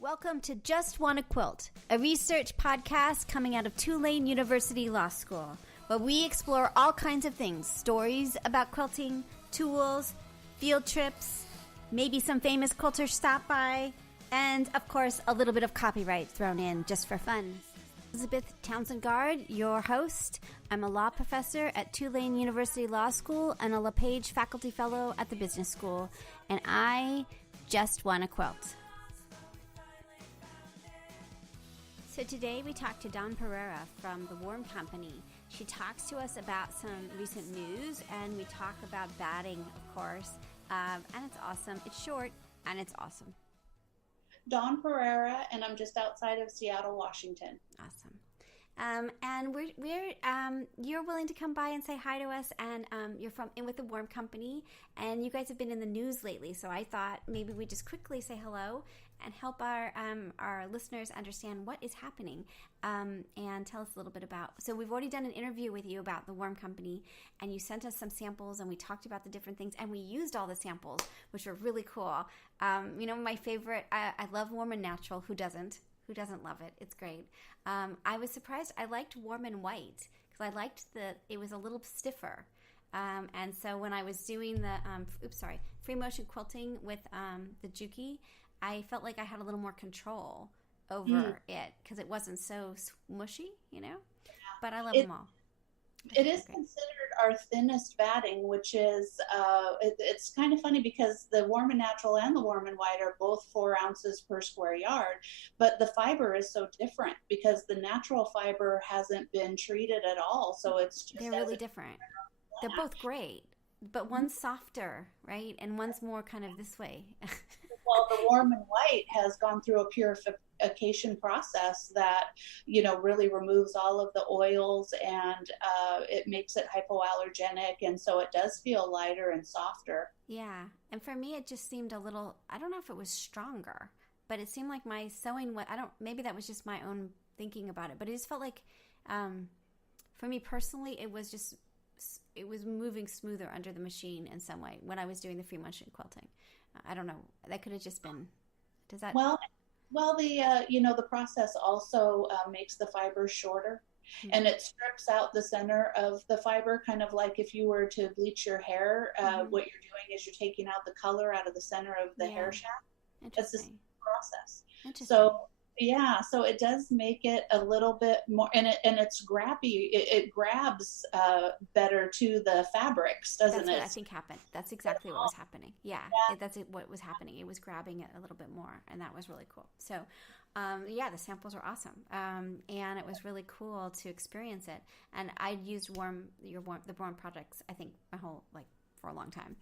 Welcome to JustWannaQuilt, a research podcast coming out of Tulane University Law School, where we explore all kinds of things, stories about quilting, tools, field trips, maybe some famous quilters stop by, and, of course, a little bit of copyright thrown in just for fun. Elizabeth Townsend-Gard, your host. I'm a law professor at Tulane University Law School and a LePage faculty fellow at the business school, and I just want to quilt. So today we talked to Dawn Periera from the Warm Company. She talks to us about some recent news, and we talk about batting, of course, and it's awesome. It's short, and it's awesome. Dawn Periera, and I'm just outside of Seattle, Washington. Awesome. And you're willing to come by and say hi to us, and you're with the Warm Company, and you guys have been in the news lately, so I thought maybe we just quickly say hello and help our listeners understand what is happening, and tell us a little bit about. So we've already done an interview with you about the Warm Company, and you sent us some samples, and we talked about the different things, and we used all the samples, which were really cool. My favorite, I love Warm and Natural. Who doesn't? Who doesn't love it? It's great. I was surprised. I liked Warm and White because I liked it was a little stiffer. And so when I was doing the free motion quilting with the Juki, I felt like I had a little more control over it because it wasn't so smushy, But I love them all. It is considered our thinnest batting, which is, it's kind of funny because the Warm and Natural and the Warm and White are both 4 ounces per square yard, but the fiber is so different because the natural fiber hasn't been treated at all. So it's just they're really different. They're both great, but one's softer, right? And one's more kind of this way. Well, the Warm and White has gone through a purification process that, really removes all of the oils, and it makes it hypoallergenic, and so it does feel lighter and softer. Yeah, and for me, it just seemed a little, I don't know if it was stronger, but it seemed like my sewing, maybe that was just my own thinking about it, but it just felt like, for me personally, it was moving smoother under the machine in some way when I was doing the free motion quilting. I don't know. That could have just been. Does that? Well, the process also makes the fiber shorter, and it strips out the center of the fiber, kind of like if you were to bleach your hair. What you're doing is you're taking out the color out of the center of the hair shaft. It's the same process. So it does make it a little bit more, and it's grabby. It grabs better to the fabrics, doesn't it? That's what I think happened. That's exactly what was happening. Yeah. That's what was happening. It was grabbing it a little bit more, and that was really cool. So, the samples are awesome, and it was really cool to experience it. And I'd used the Warm products, I think, my whole for a long time.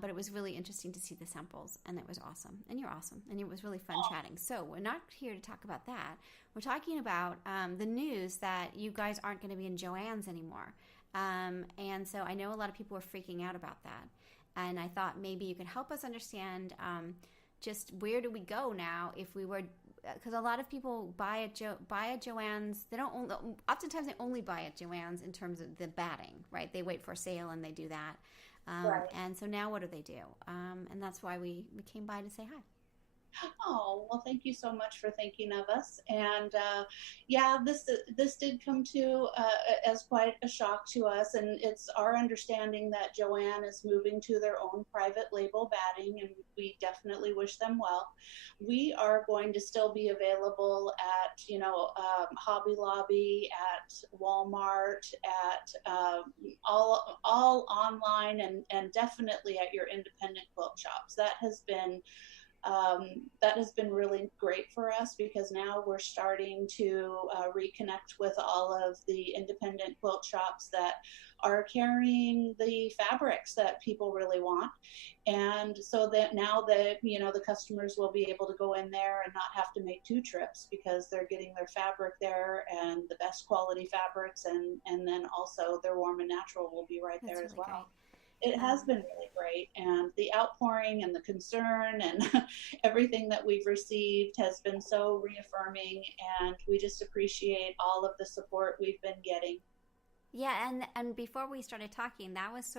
But it was really interesting to see the samples, and it was awesome. And you're awesome. And it was really fun chatting. So we're not here to talk about that. We're talking about the news that you guys aren't going to be in Joann's anymore. And so I know a lot of people were freaking out about that. And I thought maybe you could help us understand just where do we go now if we were, because a lot of people buy at Joann's. Oftentimes they only buy at Joann's in terms of the batting, right? They wait for a sale and they do that. Right. And so now what do they do? And that's why we came by to say hi. Oh, well, thank you so much for thinking of us. And this did come to as quite a shock to us. And it's our understanding that Joann is moving to their own private label batting, and we definitely wish them well. We are going to still be available at, Hobby Lobby, at Walmart, at all online, and definitely at your independent quilt shops. That has been really great for us because now we're starting to reconnect with all of the independent quilt shops that are carrying the fabrics that people really want. And so that now that, the customers will be able to go in there and not have to make 2 trips because they're getting their fabric there and the best quality fabrics. And then also their Warm and Natural will be right there as well. Great. It has been really great, and the outpouring and the concern and everything that we've received has been so reaffirming, and we just appreciate all of the support we've been getting. Yeah, and before we started talking, that was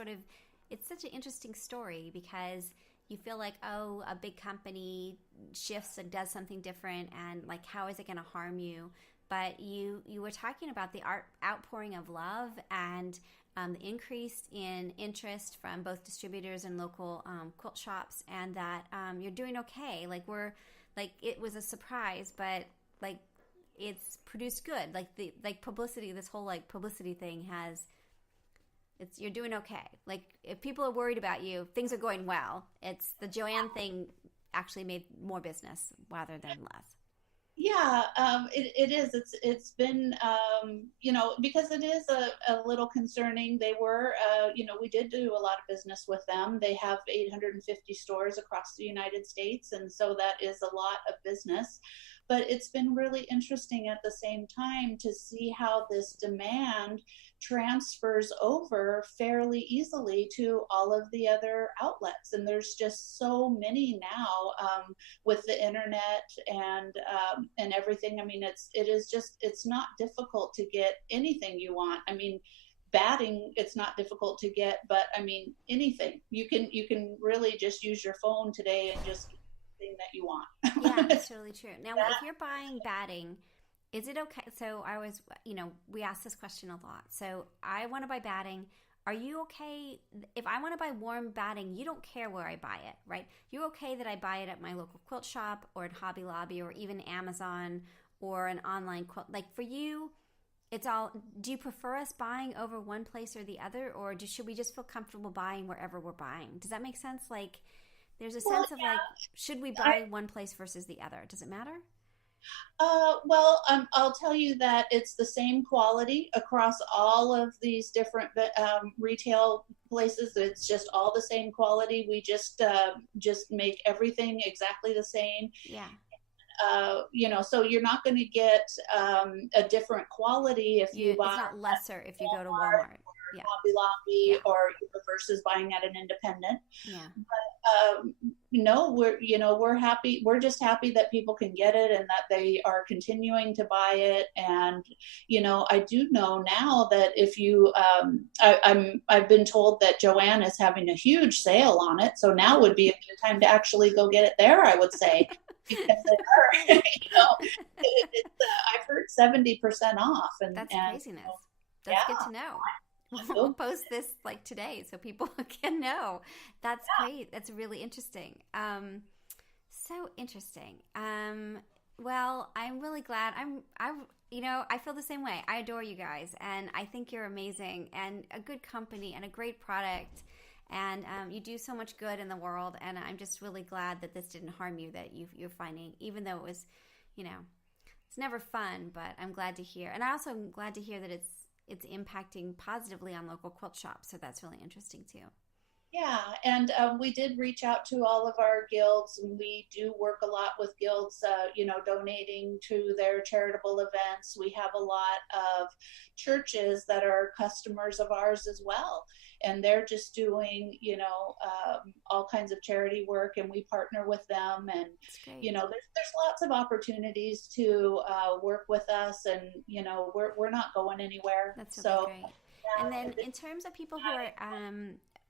it's such an interesting story because you feel like, oh, a big company shifts and does something different, and like, how is it going to harm you? But you were talking about the outpouring of love and the increase in interest from both distributors and local quilt shops, and that you're doing okay. It was a surprise, but it's produced good. Publicity, this whole publicity thing you're doing okay. If people are worried about you, things are going well. It's the Joann thing actually made more business rather than less. Yeah, it is. It's been, because it is a little concerning. They were, we did do a lot of business with them. They have 850 stores across the United States, and so that is a lot of business. But it's been really interesting at the same time to see how this demand transfers over fairly easily to all of the other outlets. And there's just so many now with the internet and everything. I mean, it's not difficult to get anything you want. I mean, batting, it's not difficult to get, but I mean, anything you can really just use your phone today and just get anything that you want. Yeah, that's totally true. Now, if you're buying batting, is it okay? So I always, we ask this question a lot. So I want to buy batting. Are you okay if I want to buy warm batting? You don't care where I buy it, right? You're okay that I buy it at my local quilt shop or at Hobby Lobby or even Amazon or an online quilt. For you, it's all. Do you prefer us buying over one place or the other, or should we just feel comfortable buying wherever we're buying? Does that make sense? There's a sense of should we buy one place versus the other? Does it matter? I'll tell you that it's the same quality across all of these different retail places. It's just all the same quality. We just make everything exactly the same. Yeah. So you're not going to get a different quality if you buy. It's not lesser if you go to Walmart. Yeah. Hobby Lobby or versus buying at an independent. Yeah. But no, we're happy. We're just happy that people can get it and that they are continuing to buy it. And I do know now that if you, I've been told that Joann is having a huge sale on it. So now would be a good time to actually go get it there, I would say. Because they are, I've heard 70% off, and that's craziness. That's good to know. We'll post this today so people can know. That's great. That's really interesting. So interesting. Well, I'm really glad. I feel the same way. I adore you guys, and I think you're amazing and a good company and a great product. And you do so much good in the world, and I'm just really glad that this didn't harm you, that you're finding, even though it was, it's never fun, but I'm glad to hear. And I also am glad to hear that it's impacting positively on local quilt shops, so that's really interesting too. Yeah, and we did reach out to all of our guilds, and we do work a lot with guilds, donating to their charitable events. We have a lot of churches that are customers of ours as well, and they're just doing, all kinds of charity work, and we partner with them. And, there's lots of opportunities to work with us, and, we're not going anywhere. That's really great. Yeah, and then in terms of people who are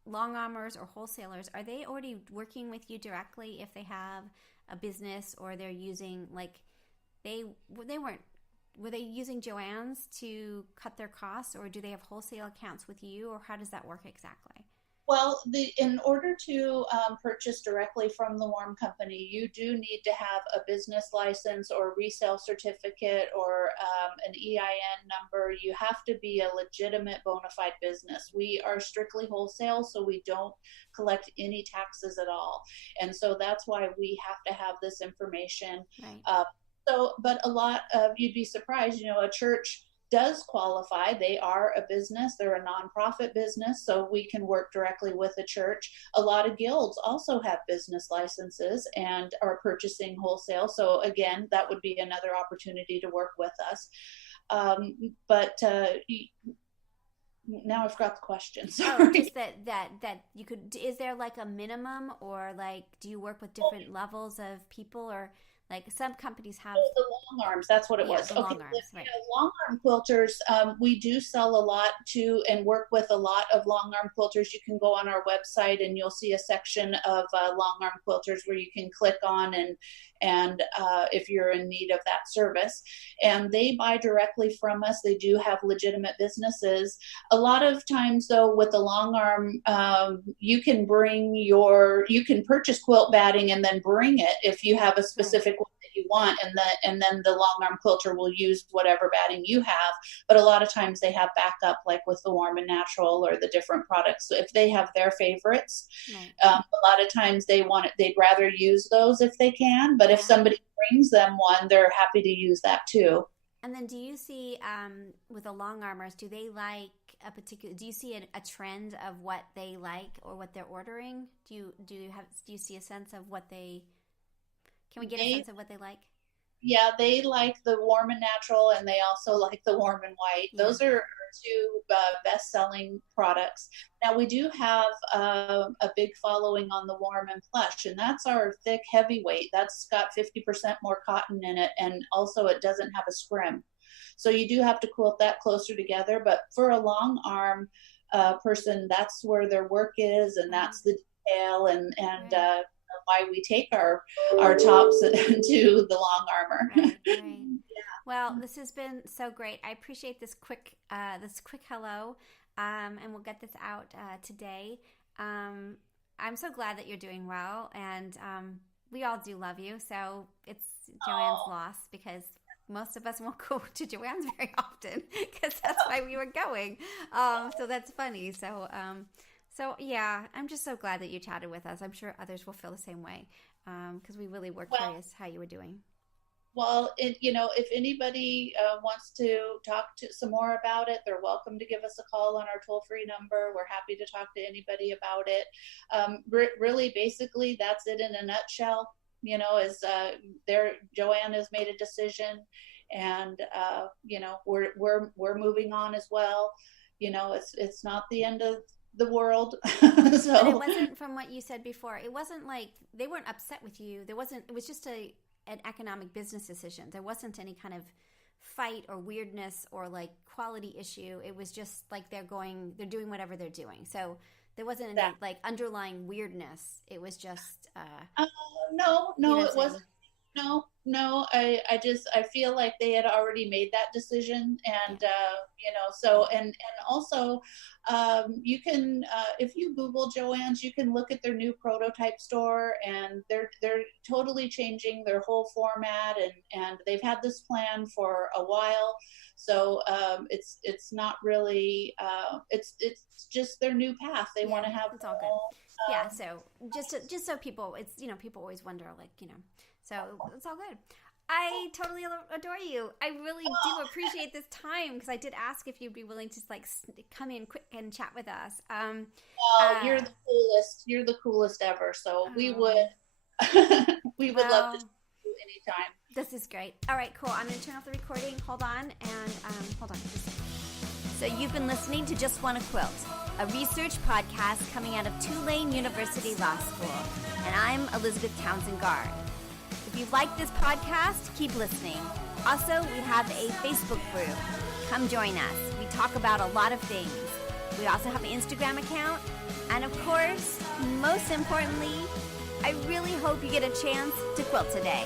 long armors or wholesalers, are they already working with you directly if they have a business, or they're using were they using Joann's to cut their costs, or do they have wholesale accounts with you, or how does that work exactly? Well, in order to purchase directly from the Warm Company, you do need to have a business license or resale certificate or an EIN number. You have to be a legitimate bona fide business. We are strictly wholesale, so we don't collect any taxes at all. And so that's why we have to have this information. Right. But a lot of, you'd be surprised, a church does qualify. They are a business. They're a nonprofit business, so we can work directly with a church. A lot of guilds also have business licenses and are purchasing wholesale. So again, that would be another opportunity to work with us. Now I forgot the question. Sorry. Oh, just that you could. Is there a minimum, or do you work with different levels of people, or Like some companies have the long arms, that's what it was. the Okay, long arms, right? long arm quilters, we do sell a lot to and work with a lot of long arm quilters. You can go on our website and you'll see a section of long arm quilters where you can click on and if you're in need of that service, and they buy directly from us. They do have legitimate businesses. A lot of times though, with the long arm, you can purchase quilt batting and then bring it if you have a specific one that you want, and then the long arm quilter will use whatever batting you have. But a lot of times they have backup, like with the Warm and Natural or the different products. So if they have their favorites, a lot of times they'd rather use those if they can. But if somebody brings them one, they're happy to use that too. And then do you see with the long armors, do you see a trend of what they like or what they're ordering? Do you see a sense of what they, can we get a sense of what they like? Yeah, they like the Warm and Natural, and they also like the Warm and White. Those are two best-selling products. Now, we do have a big following on the Warm and Plush, and that's our thick heavyweight. That's got 50% more cotton in it, and also it doesn't have a scrim. So you do have to quilt that closer together. But for a long arm person, that's where their work is, and that's the detail, and why we take our tops to the long armor. Right. Well, this has been so great. I appreciate this quick hello, and we'll get this out today. I'm so glad that you're doing well, and we all do love you. So it's Joann's loss, because most of us won't go to Joann's very often, because that's why we were going. So that's funny. So yeah, I'm just so glad that you chatted with us. I'm sure others will feel the same way, because we really were curious how you were doing. Well, if anybody wants to talk some more about it, they're welcome to give us a call on our toll-free number. We're happy to talk to anybody about it. Really, basically, that's it in a nutshell. Joann has made a decision, and we're moving on as well. It's not the end of the world. So. But it wasn't, from what you said before, it wasn't like they weren't upset with you. It was just an economic business decision. There wasn't any kind of fight or weirdness or like quality issue. It was just like they're doing whatever they're doing. So there wasn't any like underlying weirdness. It was just no, it wasn't. No, I feel like they had already made that decision, and and also you can if you Google Joann's, you can look at their new prototype store, and they're totally changing their whole format, and they've had this plan for a while. So it's not really it's just their new path. They want to have it's all good. So just so people, it's people always wonder, like, so it's all good. I totally adore you. I really do appreciate this time, because I did ask if you'd be willing to like come in quick and chat with us. You're the coolest. You're the coolest ever. So we would love to see you anytime. This is great. All right, cool. I'm going to turn off the recording. Hold on. Hold on. So you've been listening to Just Wanna Quilt, a research podcast coming out of Tulane University Law School. And I'm Elizabeth Townsend-Gard. If you like this podcast, keep listening. Also, we have a Facebook group. Come join us. We talk about a lot of things. We also have an Instagram account. And of course, most importantly, I really hope you get a chance to quilt today.